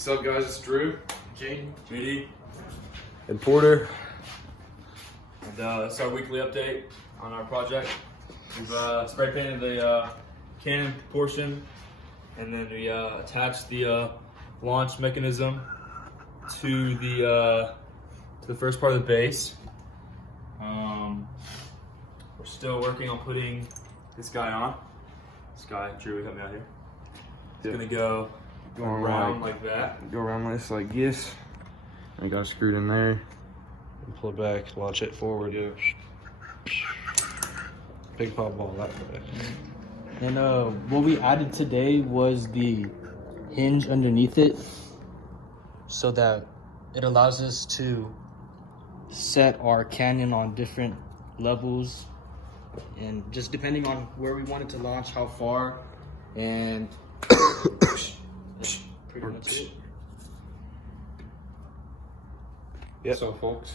What's up, guys? It's Drew, Jaden, JD, And Porter. and this is our weekly update on our project. We've spray painted the cannon portion, and then we attached the launch mechanism to the first part of the base. We're still working on putting this guy on. This guy, Drew, help me out here. It's gonna go around like that. Go around like this. I got it screwed in there. And pull it back, launch it forward. Yeah. Big pop ball that way. And what we added today was the hinge underneath it, so that it allows us to set our cannon on different levels, and just depending on where we want it to launch, how far, and that's pretty much it. Yep. So, folks,